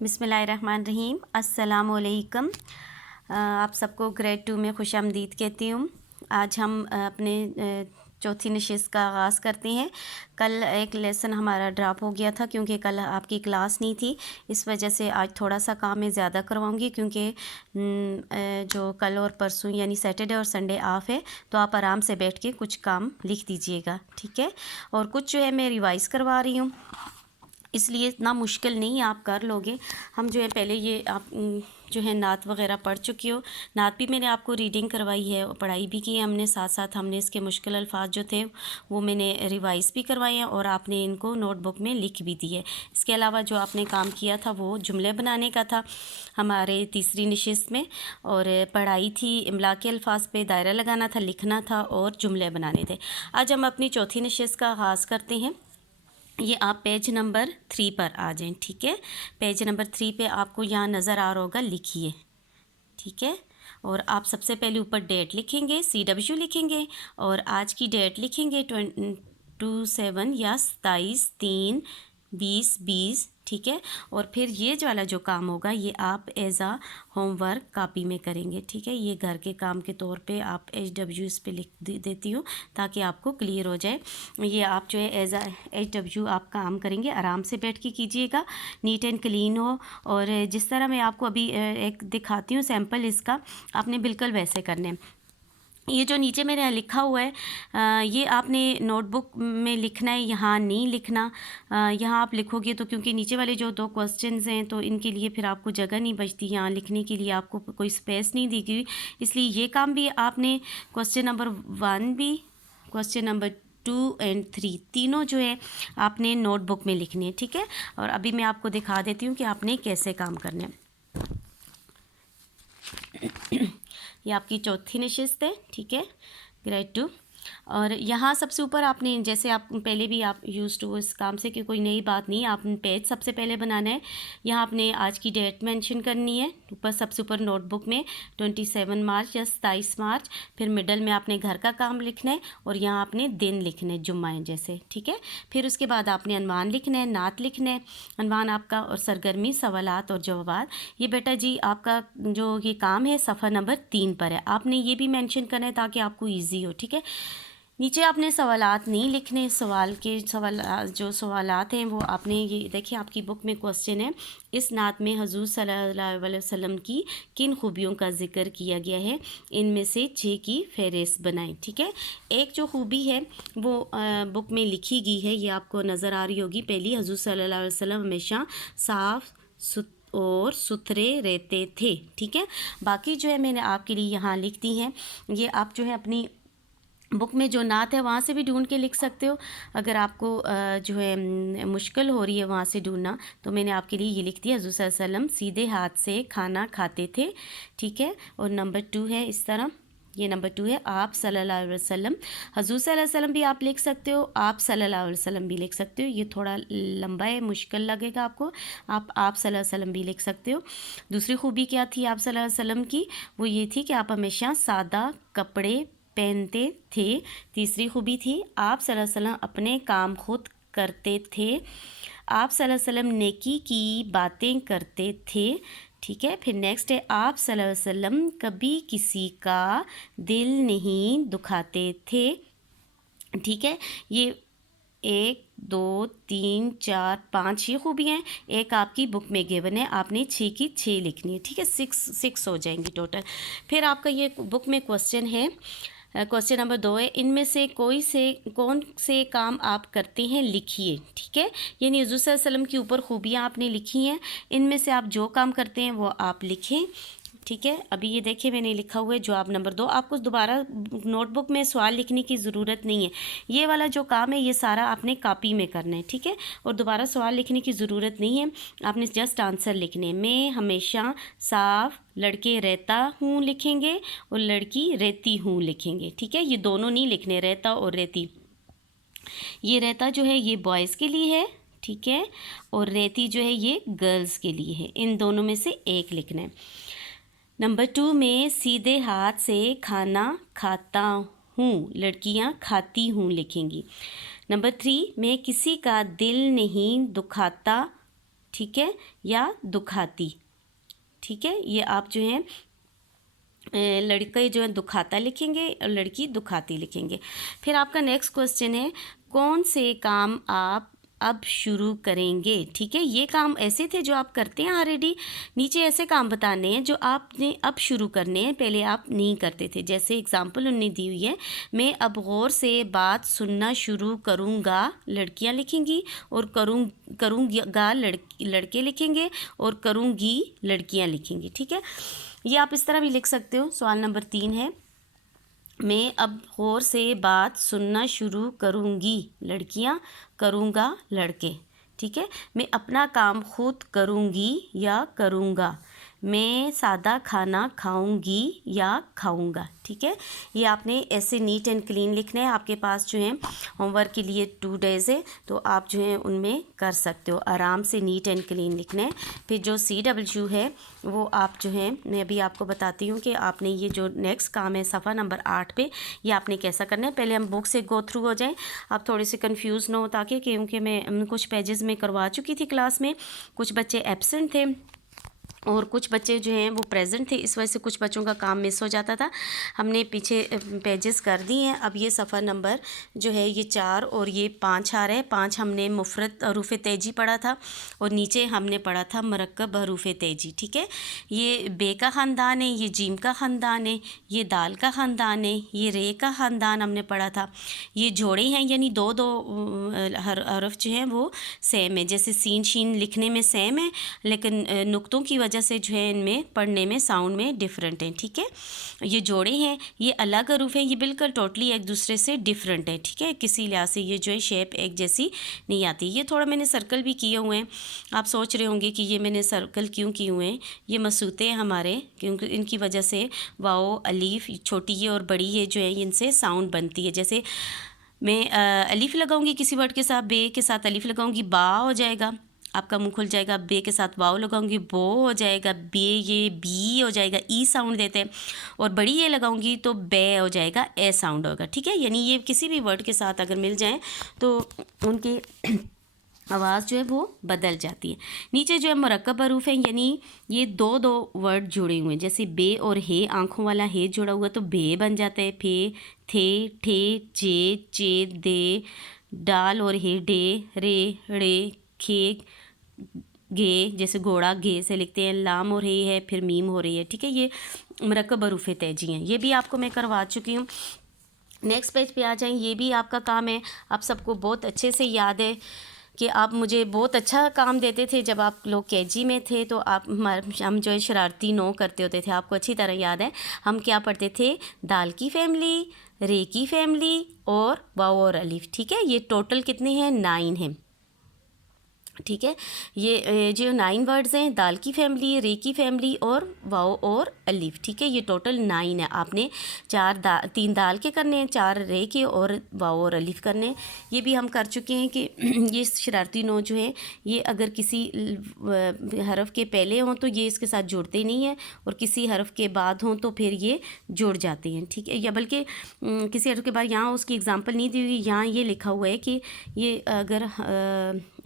बिस्मिल्लाहिर्रहमानिर्रहीम। अस्सलामुअलैकुम। आप सबको ग्रेड 2 में खुशामदीद कहती हूँ। आज हम अपने चौथी नशिस्त का आगाज़ करते हैं। कल एक लेसन हमारा ड्रॉप हो गया था क्योंकि कल आपकी क्लास नहीं थी। इस वजह से आज थोड़ा सा काम मैं ज़्यादा करवाऊँगी क्योंकि जो कल और परसों यानी सैटरडे और संडे ऑफ है, तो आप आराम से बैठ के कुछ काम लिख दीजिएगा, ठीक है। और कुछ जो है मैं रिवाइज़ करवा रही हूँ, इसलिए इतना मुश्किल नहीं आप कर लोगे। हम जो है पहले ये आप जो है नात वगैरह पढ़ चुकी हो। नात भी मैंने आपको रीडिंग करवाई है और पढ़ाई भी की है हमने, साथ साथ हमने इसके मुश्किल अल्फाज जो थे वो मैंने रिवाइज़ भी करवाए हैं और आपने इनको नोटबुक में लिख भी दिए। इसके अलावा जो आपने काम किया था वो जुमले बनाने का था हमारे तीसरी नशिस्त में, और पढ़ाई थी इमला के अल्फाज पे, दायरा लगाना था, लिखना था और जुमले बनाने थे। आज हम अपनी चौथी नशिस्त का आगाज़ करते हैं। ये आप पेज नंबर 3 पर आ जाएं, ठीक है। पेज नंबर 3 पे आपको यहाँ नज़र आ रहा होगा, लिखिए, ठीक है। और आप सबसे पहले ऊपर डेट लिखेंगे, CW लिखेंगे और आज की डेट लिखेंगे 27 या 27/3/2020, ठीक है। और फिर ये जो वाला जो काम होगा ये आप एज़ आ होमवर्क कॉपी में करेंगे, ठीक है। ये घर के काम के तौर पे आप HW इस पे लिख देती हूँ ताकि आपको क्लियर हो जाए। ये आप जो है एज़ आ HW आप काम करेंगे, आराम से बैठ के कीजिएगा, नीट एंड क्लीन हो। और जिस तरह मैं आपको अभी एक दिखाती हूँ सैम्पल इसका, आपने बिल्कुल वैसे करने हैं। ये जो नीचे मेरे लिखा हुआ है ये आपने नोटबुक में लिखना है, यहाँ नहीं लिखना। यहाँ आप लिखोगे तो क्योंकि नीचे वाले जो 2 क्वेश्चंस हैं तो इनके लिए फिर आपको जगह नहीं बचती, यहाँ लिखने के लिए आपको कोई स्पेस नहीं दी गई, इसलिए ये काम भी आपने क्वेश्चन नंबर 1 भी, क्वेश्चन नंबर 2 एंड 3 तीनों जो है आपने नोटबुक में लिखने हैं, ठीक है। और अभी मैं आपको दिखा देती हूँ कि आपने कैसे काम करने हैं। ये आपकी चौथी नशिस्त है, ठीक है, ग्रेड 2। और यहाँ सबसे ऊपर आपने, जैसे आप पहले भी आप यूज़ टू इस काम से कि कोई नई बात नहीं, आपने पेज सबसे पहले बनाना है। यहाँ आपने आज की डेट मेंशन करनी है ऊपर, सबसे ऊपर नोटबुक में 27 मार्च या 27 मार्च। फिर मिडल में आपने घर का काम लिखना है और यहाँ आपने दिन लिखने हैं, जुम्मा है जैसे, ठीक है। फिर उसके बाद आपने अनवान लिखना है, नात लिखना है, अनवान आपका, और सरगर्मी, सवालात और जवाबात। ये बेटा जी आपका जो ये काम है सफ़ा नंबर 3 पर है, आपने ये भी मेंशन करना है ताकि आपको ईजी हो, ठीक है। नीचे आपने सवालात नहीं लिखने, जो सवालात हैं वो आपने, ये देखिए आपकी बुक में क्वेश्चन है, इस नात में हुज़ूर सल्लल्लाहु अलैहि वसल्लम की किन खूबियों का जिक्र किया गया है, इनमें से 6 की फहरिस्त बनाएं, ठीक है। एक जो खूबी है वो बुक में लिखी गई है, ये आपको नज़र आ रही होगी। पहली, हुज़ूर सल्लल्लाहु अलैहि वसल्लम हमेशा साफ़ और सुथरे रहते थे, ठीक है। बाकी जो है मैंने आपके लिए यहाँ लिख दी हैं। ये आप जो है अपनी बुक में जो नात है वहाँ से भी ढूंढ के लिख सकते हो। अगर आपको जो है मुश्किल हो रही है वहाँ से ढूंढना, तो मैंने आपके लिए ये लिख दिया, हुज़ूर सल्लल्लाहु अलैहि वसल्लम सीधे हाथ से खाना खाते थे, ठीक है। और नंबर 2 है इस तरह, ये नंबर 2 है, आप सल्लल्लाहु अलैहि वसल्लम। हुज़ूर सल्लल्लाहु अलैहि वसल्लम भी आप लिख सकते हो, आप सल्लल्लाहु अलैहि वसल्लम भी लिख सकते हो। ये थोड़ा लंबा है, मुश्किल लगेगा आपको, आप सल्लल्लाहु अलैहि वसल्लम भी लिख सकते हो। दूसरी खूबी क्या थी आप सल्लल्लाहु अलैहि वसल्लम की, वो ये थी कि आप हमेशा सादा कपड़े पहनते थे। तीसरी खूबी थी आप सल्लल्लाहु अलैहि वसल्लम अपने काम खुद करते थे। आप सल्लल्लाहु अलैहि वसल्लम नेकी की बातें करते थे, ठीक है। फिर नेक्स्ट है, आप सल्लल्लाहु अलैहि वसल्लम कभी किसी का दिल नहीं दुखाते थे, ठीक है। ये 1 2 3 4 5 ये खूबियाँ हैं। एक आपकी बुक में गिवन है, आपने 6 की 6 लिखनी है, ठीक है। 6 हो जाएंगी टोटल। फिर आपका ये बुक में क्वेश्चन है, क्वेश्चन नंबर 2 है, इनमें से कौन से काम आप करते हैं लिखिए, ठीक है। यानी हुज़ूर सल्लल्लाहु अलैहि वसल्लम की ऊपर खूबियाँ आपने लिखी हैं, इनमें से आप जो काम करते हैं वो आप लिखें, ठीक है। अभी ये देखिए मैंने लिखा हुआ है जवाब नंबर 2। आपको दोबारा नोटबुक में सवाल लिखने की ज़रूरत नहीं है, ये वाला जो काम है ये सारा आपने कॉपी में करना है, ठीक है। और दोबारा सवाल लिखने की ज़रूरत नहीं है, आपने जस्ट आंसर लिखने हैं। मैं हमेशा साफ लड़के रहता हूँ लिखेंगे और लड़की रहती हूँ लिखेंगे, ठीक है। ये दोनों नहीं लिखने, रहता और रहती। ये रहता जो है ये बॉयज़ के लिए है, ठीक है, और रहती जो है ये गर्ल्स के लिए है। इन दोनों में से एक लिखना है। नंबर 2 में सीधे हाथ से खाना खाता हूँ, लड़कियाँ खाती हूँ लिखेंगी। नंबर 3 में किसी का दिल नहीं दुखाता, ठीक है, या दुखाती, ठीक है। ये आप जो है लड़के जो है दुखाता लिखेंगे और लड़की दुखाती लिखेंगे। फिर आपका नेक्स्ट क्वेश्चन है, कौन से काम आप अब शुरू करेंगे, ठीक है। ये काम ऐसे थे जो आप करते हैं ऑलरेडी, नीचे ऐसे काम बताने हैं जो आपने अब शुरू करने हैं, पहले आप नहीं करते थे। जैसे एग्जांपल उन्होंने दी हुई है, मैं अब गौर से बात सुनना शुरू करूँगा, लड़कियां लिखेंगी, और करूँगा लड़के लिखेंगे, और करूँगी लड़कियां लिखेंगी, ठीक है। ये आप इस तरह भी लिख सकते हो। सवाल नंबर 3 है, मैं अब गौर से बात सुनना शुरू करूँगी, लड़कियाँ, करूँगा लड़के, ठीक है। मैं अपना काम खुद करूँगी या करूँगा, मैं सादा खाना खाऊंगी या खाऊंगा, ठीक है। ये आपने ऐसे नीट एंड क्लीन लिखना है। आपके पास जो है होमवर्क के लिए 2 डेज़ है, तो आप जो है उनमें कर सकते हो, आराम से नीट एंड क्लीन लिखना है। फिर जो CW है वो आप जो है, मैं अभी आपको बताती हूँ कि आपने ये जो नेक्स्ट काम है सफ़ा नंबर 8 पे, ये आपने कैसा करना है। पहले हम बुक से गो थ्रू हो जाएं, आप थोड़े से कंफ्यूज ना हो, ताकि क्योंकि मैं कुछ पेजेस में करवा चुकी थी क्लास में, कुछ बच्चे एब्सेंट थे और कुछ बच्चे जो हैं वो प्रेजेंट थे, इस वजह से कुछ बच्चों का काम मिस हो जाता था। हमने पीछे पेजेस कर दिए हैं। अब ये सफ़र नंबर जो है ये 4 और ये 5 आ रहे हैं। 5 हमने मुफ़रत हरूफ तेजी पढ़ा था, और नीचे हमने पढ़ा था मरकब हरूफ तेजी, ठीक है। ये बे का ख़ानदान है, ये जीम का ख़ानदान है, ये दाल का ख़ानदान है, ये रे का ख़ानदान हमने पढ़ा था। ये जोड़े हैं, यानी दो हरफ जो हैं वो सेम है, जैसे सीन शीन लिखने में सेम है, लेकिन नुक्तों की वजह से जो है इनमें पढ़ने में साउंड में डिफरेंट है, ठीक है। ये जोड़े हैं, ये अलग हरूफ हैं, ये बिल्कुल टोटली एक दूसरे से डिफरेंट है, ठीक है। किसी लिहाज से ये जो है शेप एक जैसी नहीं आती। ये थोड़ा मैंने सर्कल भी किए हुए हैं, आप सोच रहे होंगे कि ये मैंने सर्कल क्यों किए हुए हैं। ये मसूते हैं हमारे, क्योंकि इनकी वजह से वाओ अलीफ, छोटी ये और बड़ी ये जो है इनसे साउंड बनती है। जैसे मैं अलीफ लगाऊंगी किसी वर्ड के साथ, बे के साथ अलीफ लगाऊंगी, बा हो जाएगा, आपका मुंह खुल जाएगा। बे के साथ वाव लगाऊंगी, बो हो जाएगा। बे ये बी हो जाएगा, ई साउंड देते हैं। और बड़ी ये लगाऊंगी तो बे हो जाएगा, ए साउंड होगा, ठीक है। यानी ये किसी भी वर्ड के साथ अगर मिल जाएं तो उनकी आवाज़ जो है वो बदल जाती है। नीचे जो है मुरक्कब हरूफ है, यानी ये दो वर्ड जुड़े हुए हैं। जैसे बे और हे, आँखों वाला हे जुड़ा हुआ तो बे बन जाता है। फे, थे, ठे, जे, चे, दे, डाल और हे, डे, रे, रे, खे, गे, जैसे घोड़ा घे से लिखते हैं। लाम हो रही है, फिर मीम हो रही है, ठीक है। ये मुरक्कब हरूफ तेजी हैं, ये भी आपको मैं करवा चुकी हूँ। नेक्स्ट पेज पे आ जाएं, ये भी आपका काम है। आप सबको बहुत अच्छे से याद है कि आप मुझे बहुत अच्छा काम देते थे जब आप लोग KG में थे, तो हम जो है शरारती नो करते होते थे। आपको अच्छी तरह याद है हम क्या पढ़ते थे, दाल की फैमिली, रे की फैमिली और वाव और अलीफ, ठीक है। ये टोटल कितने हैं, 9 हैं, ठीक है। ये जो 9 वर्ड्स हैं, दाल की फैमिली, रे की फैमिली और वाव और अलीफ, ठीक है। ये टोटल 9 है। आपने 3 दाल के करने हैं, 4 रे के और वाव और अलीफ करने हैं। ये भी हम कर चुके हैं कि ये शरारती नो जो है ये अगर किसी हरफ के पहले हों तो ये इसके साथ जुड़ते नहीं हैं, और किसी हरफ के बाद हों तो फिर ये जुड़ जाते हैं, ठीक है। या बल्कि किसी हरफ के बाद, यहाँ उसकी एग्जांपल नहीं दी हुई, यहाँ ये लिखा हुआ है कि ये अगर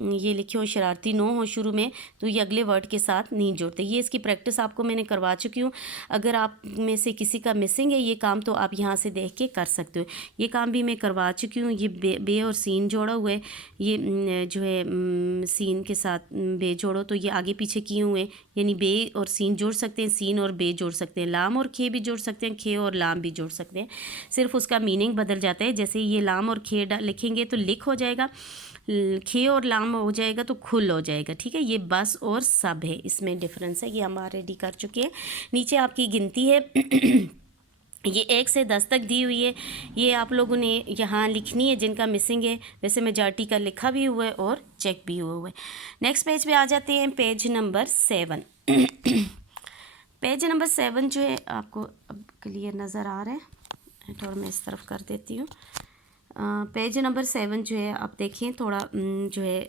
ये लिखे हो शरारती नो हो शुरू में तो ये अगले वर्ड के साथ नहीं जुड़ते। ये इसकी प्रैक्टिस आपको मैंने करवा चुकी हूँ। अगर आप में से किसी का मिसिंग है ये काम तो आप यहाँ से देख के कर सकते हो। ये काम भी मैं करवा चुकी हूँ। ये बे और सीन जोड़ा हुआ है, ये जो है सीन के साथ बे जोड़ो तो ये आगे पीछे किए हुए हैं, यानी बे और सीन जोड़ सकते हैं, सीन और बे जोड़ सकते हैं, लाम और खे भी जोड़ सकते हैं, खे और लाम भी जोड़ सकते हैं। सिर्फ उसका मीनिंग बदल जाता है। जैसे ये लाम और खे लिखेंगे तो लिख हो जाएगा, खे और लाम हो जाएगा तो खुल हो जाएगा, ठीक है। ये बस और सब है, इसमें डिफरेंस है। ये हम रेडी कर चुके हैं। नीचे आपकी गिनती है ये 1 से 10 तक दी हुई है। ये आप लोगों ने यहाँ लिखनी है जिनका मिसिंग है। वैसे मेजॉरिटी का लिखा भी हुआ है और चेक भी हुआ है। नेक्स्ट पेज पे आ जाते हैं, पेज नंबर 7 पेज नंबर 7 जो है आपको अब क्लियर नज़र आ रहा है, थोड़ा मैं इस तरफ कर देती हूँ। पेज नंबर 7 जो है आप देखें थोड़ा जो है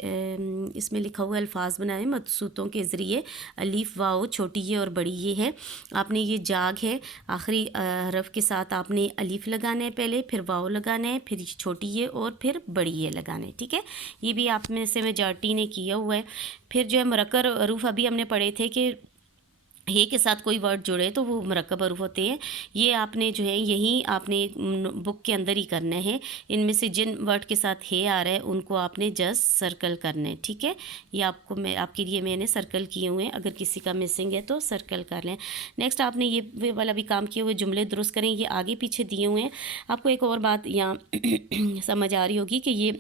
इसमें लिखा हुआ अल्फाज बनाए मबसूतों के ज़रिए अलीफ वाओ छोटी ये और बड़ी ये है। आपने ये जाग है आखिरी हरफ के साथ आपने अलीफ लगाना है पहले, फिर वाओ लगाना है, फिर छोटी ये और फिर बड़ी ये लगाना है। ठीक है, ये भी आप में से मेजॉरिटी ने किया हुआ है। फिर जो है मुरक्कब हरूफ अभी हमने पढ़े थे कि हे के साथ कोई वर्ड जुड़े तो वो मुरक्कब हरूफ होते हैं। ये आपने जो है यही आपने बुक के अंदर ही करना है। इनमें से जिन वर्ड के साथ हे आ रहा है उनको आपने जस्ट सर्कल करना है। ठीक है, ये मैं आपके लिए मैंने सर्कल किए हुए हैं, अगर किसी का मिसिंग है तो सर्कल कर लें। नेक्स्ट आपने ये वाला भी काम किए हुए, जुमले दुरुस्त करें। ये आगे पीछे दिए हुए हैं। आपको एक और बात यहाँ समझ आ रही होगी कि ये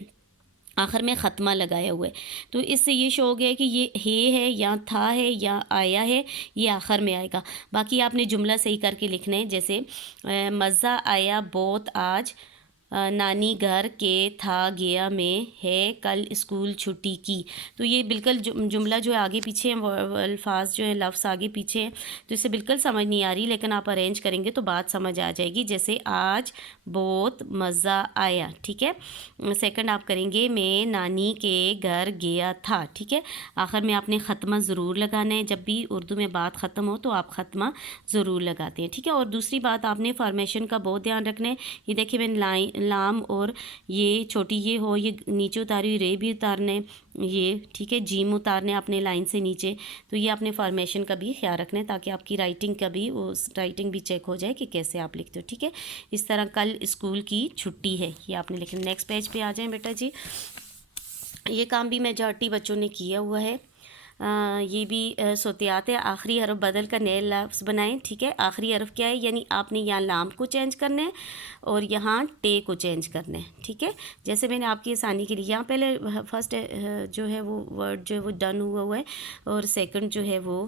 आखिर में ख़त्मा लगाया हुआ है, तो इससे ये शो हो गया कि ये हे है या था है या आया है, ये आखिर में आएगा। बाकी आपने जुमला सही करके लिखना है। जैसे मज़ा आया बहुत आज, नानी घर के था गया में है कल स्कूल छुट्टी की। तो ये बिल्कुल जुमला जो है आगे पीछे है, अल्फाज जो है लफ्ज़ आगे पीछे हैं, तो इससे बिल्कुल समझ नहीं आ रही, लेकिन आप अरेंज करेंगे तो बात समझ आ जाएगी। जैसे आज बहुत मज़ा आया। ठीक है, सेकंड आप करेंगे मैं नानी के घर गया था। ठीक है, आखिर में आपने ख़त्मा ज़रूर लगाना है। जब भी उर्दू में बात ख़त्म हो तो आप ख़त्मा ज़रूर लगाते हैं। ठीक है, और दूसरी बात आपने फॉर्मेशन का बहुत ध्यान रखना है। ये देखिए मैंने लाम और ये छोटी ये हो, ये नीचे उतारी, रे भी उतारने ये। ठीक है, जीम उतारने अपने लाइन से नीचे। तो ये आपने फॉर्मेशन का भी ख्याल रखना है ताकि आपकी राइटिंग का भी उस राइटिंग भी चेक हो जाए कि कैसे आप लिखते हो। ठीक है, इस तरह कल स्कूल की छुट्टी है ये आपने लिखना। नेक्स्ट पेज पे आ जाएं बेटा जी। ये काम भी मेजॉरिटी बच्चों ने किया हुआ है। ये भी सोतियात है। आखिरी हरफ बदल कर नए लफ्ज़ बनाएं। ठीक है, आखिरी हरफ क्या है, यानी आपने यहाँ लाम को चेंज करना है और यहाँ टे को चेंज करना है। ठीक है, जैसे मैंने आपकी आसानी के लिए यहाँ पहले फर्स्ट जो है वो वर्ड जो है वो डन हुआ है और सेकंड जो है वो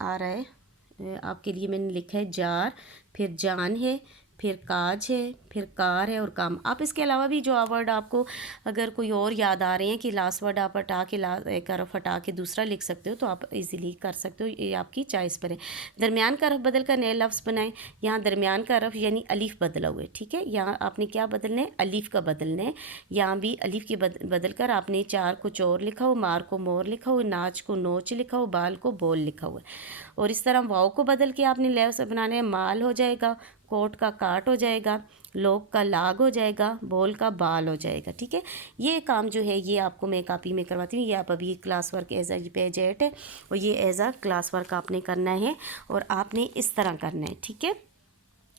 आ रहा है आपके लिए मैंने लिखा है जार, फिर जान है, फिर काज है, फिर कार है और काम। आप इसके अलावा भी जो वर्ड आपको अगर कोई और याद आ रहे हैं कि लास्ट वर्ड आप हटा के एक हरफ हटा के दूसरा लिख सकते हो तो आप इजीली कर सकते हो, ये आपकी चॉइस पर है। दरमियान का हरफ बदल कर नए लफ्ज़ बनाएं। यहाँ दरमियान का हरफ यानी अलीफ बदला हुआ है। ठीक है, यहाँ आपने क्या बदलना है, अलीफ का बदलना है। यहाँ भी अलीफ के बदल कर आपने चार को चोर लिखा हो, मार को मोर लिखा हो, नाच को नोच लिखा हो, बाल को बोल लिखा हुआ है। और इस तरह वाव को बदल के आपने लफ्ज़ बनाना है। माल हो जाएगा, कोट का काट हो जाएगा, लोग का लाग हो जाएगा, बोल का बाल हो जाएगा। ठीक है, ये काम जो है ये आपको मैं कॉपी में करवाती हूँ। ये आप अभी class work as a page 8 है और ये एज अ क्लास वर्क आपने करना है और आपने इस तरह करना है। ठीक है,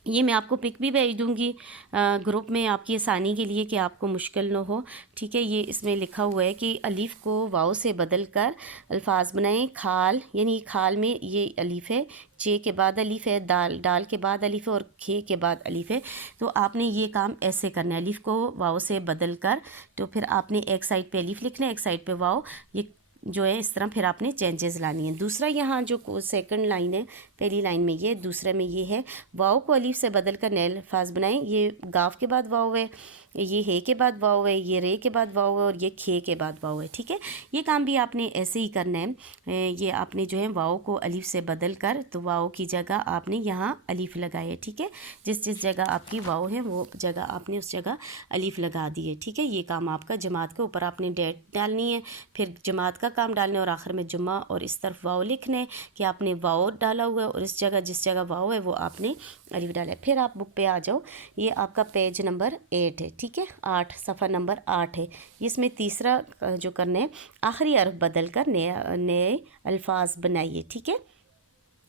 ये मैं आपको पिक भी भेज दूँगी ग्रुप में आपकी आसानी के लिए कि आपको मुश्किल ना हो। ठीक है, ये इसमें लिखा हुआ है कि अलीफ़ को वाव से बदल कर अल्फाज बनाएं। खाल यानी खाल में ये अलीफ़ है, चे के बाद अलीफ़ है, डाल के बाद अलीफ़ है और खे के बाद अलीफ़ है। तो आपने ये काम ऐसे करना है, अलीफ़ को वाव से बदल कर। तो फिर आपने एक साइड पे अलीफ़ लिखना है, एक साइड पे वाव, ये जो है इस तरह फिर आपने चेंजेस लानी है। दूसरा यहाँ जो सेकंड लाइन है, पहली लाइन में ये, दूसरे में ये है वाव को अलीफ से बदल कर नए अल्फाज बनाएं। ये गाफ के बाद वाव है, ये हे के बाद वाव है, ये रे के बाद वाव है और ये खे के बाद वाव है। ठीक है, ये काम भी आपने ऐसे ही करना है। ये आपने जो है वाव को अलीफ से बदल कर तो वाव की जगह आपने यहाँ अलीफ लगाई है। ठीक है, जिस जिस जगह आपकी वाव है वो जगह आपने उस जगह अलीफ लगा दी है। ठीक है, ये काम आपका जमात के ऊपर आपने डेट डालनी है, फिर जमात का काम डालना है और आखिर में जुम्मा और इस तरफ वाव लिखना है कि आपने वाव डाला हुआ है और इस जगह जिस जगह वाव है वो आपने अलीफ डाला है। फिर आप बुक पे आ जाओ, ये आपका पेज नंबर 8 है। ठीक है, 8 सफ़ा नंबर 8 है। इसमें तीसरा जो करना है, आखिरी हरफ बदल कर नए अल्फाज बनाइए। ठीक है,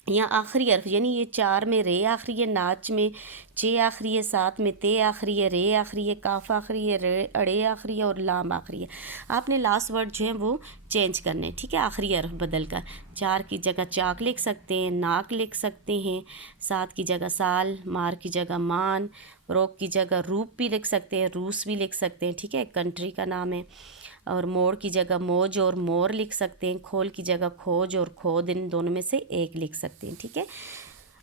यहाँ आखिरी हरफ यानी ये 4 में रे आखिरी है, नाच में चे आखिरी है, 7 में ते आखिरी है, रे आखिरी है, काफ आखिरी है, रे अड़े आखिरी है और लाम आखिरी है। आपने लास्ट वर्ड जो है वो चेंज करने हैं। ठीक है, आखिरी हरफ बदल कर 4 की जगह चाक लिख सकते हैं, नाक लिख सकते हैं, 7 की जगह साल, मार की जगह मान, रोक की जगह रूप भी लिख सकते हैं, रूस भी लिख सकते हैं। ठीक है, कंट्री का नाम है। और मोड़ की जगह मौज और मोर लिख सकते हैं, खोल की जगह खोज और खोद, इन दोनों में से एक लिख सकते हैं। ठीक है,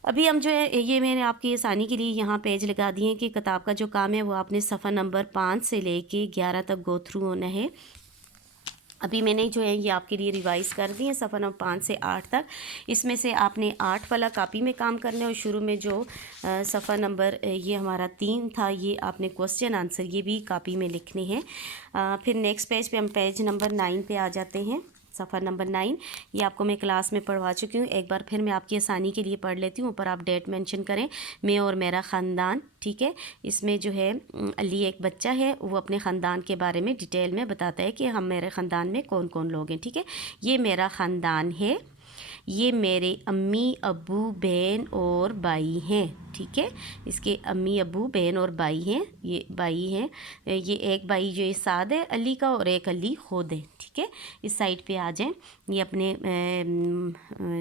अभी हम जो है ये मैंने आपकी आसानी के लिए यहाँ पेज लगा दिए हैं कि किताब का जो काम है वो आपने सफ़ा नंबर 5 से लेके 11 तक गो थ्रू होना है। अभी मैंने जो है ये आपके लिए रिवाइज़ कर दी है सफ़ा नंबर 5 से 8 तक। इसमें से आपने 8 वाला कापी में काम करना है और शुरू में जो सफ़ा नंबर ये हमारा 3 था, ये आपने क्वेश्चन आंसर ये भी कापी में लिखने हैं। फिर नेक्स्ट पेज पे हम पेज नंबर 9 पे आ जाते हैं। सफ़ा नंबर 9 ये आपको मैं क्लास में पढ़वा चुकी हूँ। एक बार फिर मैं आपकी आसानी के लिए पढ़ लेती हूँ। ऊपर आप डेट मेंशन करें, मैं और मेरा ख़ानदान, ठीक है। इसमें जो है अली एक बच्चा है, वो अपने ख़ानदान के बारे में डिटेल में बताता है कि हम मेरे ख़ानदान में कौन कौन लोग हैं, ठीक है। ये मेरा ख़ानदान है, ये मेरे अम्मी अब्बू बहन और भाई हैं, ठीक है। इसके अम्मी अब्बू बहन और भाई हैं, ये भाई हैं। ये एक भाई जो ये साद है अली का और एक अली खुद है, ठीक है। इस साइड पे आ जाएं। ये अपने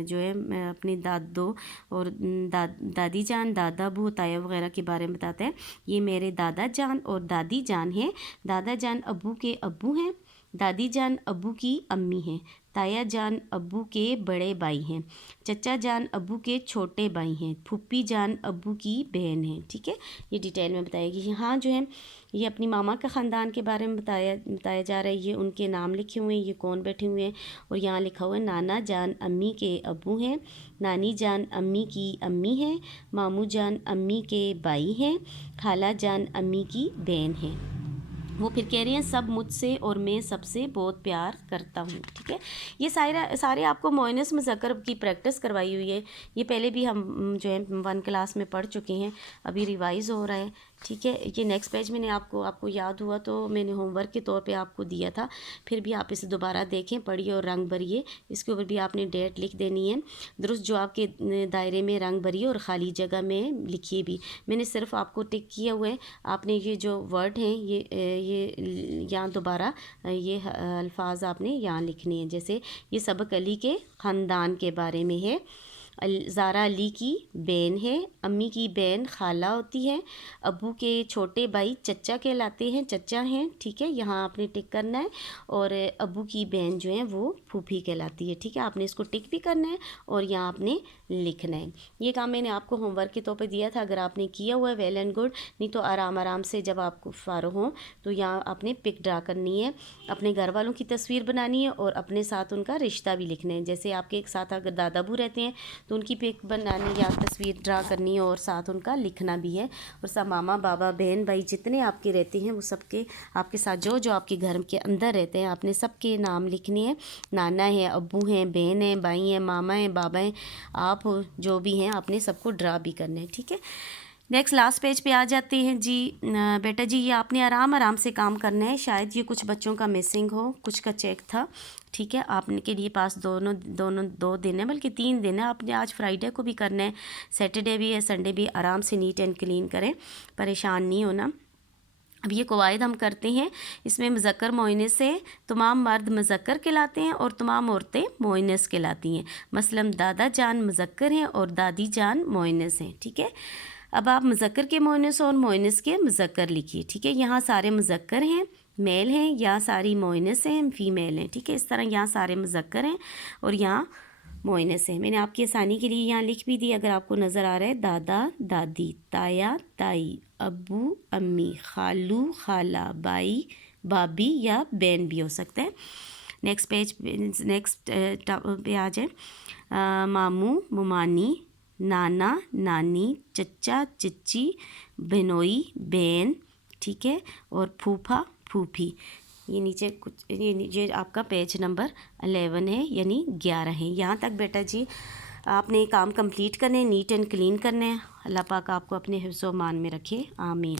जो है अपने दादो और दादी जान, दादा अबू, ताया वगैरह के बारे में बताते हैं। ये मेरे दादा जान और दादी जान हैं। दादा जान अब्बू के अब्बू हैं, दादी जान अब्बू की अम्मी हैं, ताया जान अब्बू के बड़े भाई हैं, चचा जान अब्बू के छोटे भाई हैं, फूफी जान अब्बू की बहन है, ठीक है। ये डिटेल में बताएगी। यहाँ जो है ये अपनी मामा के ख़ानदान के बारे में बताया जा रहा है। ये उनके नाम लिखे हुए हैं, ये कौन बैठे हुए हैं, और यहाँ लिखा हुआ है नाना जान अम्मी के अब्बू हैं, नानी जान अम्मी की अम्मी हैं, मामू जान अम्मी के भाई हैं, खाला जान अम्मी की बहन है। वो फिर कह रही हैं सब मुझसे और मैं सबसे बहुत प्यार करता हूँ, ठीक है। ये सारे आपको मोइनस मुज़क्कर की प्रैक्टिस करवाई हुई है। ये पहले भी हम जो है 1 क्लास में पढ़ चुके हैं, अभी रिवाइज़ हो रहा है, ठीक है। ये नेक्स्ट पेज मैंने आपको याद हुआ तो मैंने होमवर्क के तौर पे आपको दिया था, फिर भी आप इसे दोबारा देखें, पढ़िए और रंग भरिए। इसके ऊपर भी आपने डेट लिख देनी है, दुरुस्त जो आपके दायरे में रंग भरिए और ख़ाली जगह में लिखिए भी। मैंने सिर्फ आपको टिक किया हुआ है, आपने ये जो वर्ड हैं ये यहाँ दोबारा ये अल्फाज आपने यहाँ लिखने हैं। जैसे ये सबक अली के ख़ानदान के बारे में है। ज़ारा अली की बहन है, अम्मी की बहन खाला होती है, अब्बू के छोटे भाई चचा कहलाते हैं, चचा हैं, ठीक है। यहाँ आपने टिक करना है। और अब्बू की बहन जो है वो फूफी कहलाती है, ठीक है। आपने इसको टिक भी करना है और यहाँ आपने लिखना है। ये काम मैंने आपको होमवर्क के तौर पे दिया था, अगर आपने किया हुआ है वेल एंड गुड, नहीं तो आराम से जब आपको फारो हो तो यहाँ आपने पिक ड्रा करनी है, अपने घर वालों की तस्वीर बनानी है और अपने साथ उनका रिश्ता भी लिखना है। जैसे आपके एक साथ अगर दादा अबू रहते हैं तो उनकी पिक बनानी या तस्वीर ड्रा करनी है और साथ उनका लिखना भी है। और सब मामा बाबा बहन भाई जितने आपके रहते हैं वो सबके आपके साथ जो आपके घर के अंदर रहते हैं आपने सबके नाम लिखने हैं। नाना है, अब्बू हैं, बहन है, भाई हैं, मामा हैं, बाबा हैं, आप हो जो भी हैं आपने सबको ड्रा भी करना है, ठीक है। नेक्स्ट लास्ट पेज पे आ जाते हैं जी। बेटा जी ये आपने आराम से काम करना है। शायद ये कुछ बच्चों का मिसिंग हो, कुछ का चेक था, ठीक है। आपके लिए पास दोनों 2 दिन है, बल्कि 3 दिन है। आपने आज फ्राइडे को भी करना है, सैटरडे भी है, संडे भी। आराम से नीट एंड क्लीन करें, परेशान नहीं होना। अब ये कवायद हम करते हैं। इसमें मुज़क्कर मोइनस से तमाम मर्द मुज़क्कर कहलाते हैं और तमाम औरतें मोइनस कहलाती हैं। मसलन दादा जान मुज़क्कर हैं और दादी जान मोइनस हैं, ठीक है। अब आप मुज़क्कर के मोइनस और मोइनस के मुज़क्कर लिखिए, ठीक है। यहाँ सारे मुज़क्कर हैं, मेल हैं, या सारी मोइनस हैं, फीमेल हैं, ठीक है। इस तरह यहाँ सारे मुज़क्कर हैं और यहाँ मोइनस है। मैंने आपकी आसानी के लिए यहाँ लिख भी दी, अगर आपको नज़र आ रहा है। दादा दादी, ताया ताई, अब्बू अम्मी, खालू खाला, बाई भाभी या बहन भी हो सकता है। नेक्स्ट पे आ जाए। मामू मुमानी, नाना नानी, चचा चिच्ची, बहनोई बहन, ठीक है, और फूफा फूफी। ये नीचे कुछ ये आपका पेज नंबर 11 है, यानी 11 है। यहाँ तक बेटा जी आपने काम कंप्लीट करने, नीट एंड क्लीन करने हैं। अल्लाह पाक आपको अपने हिफ्ज़ व मान में रखे, आमीन।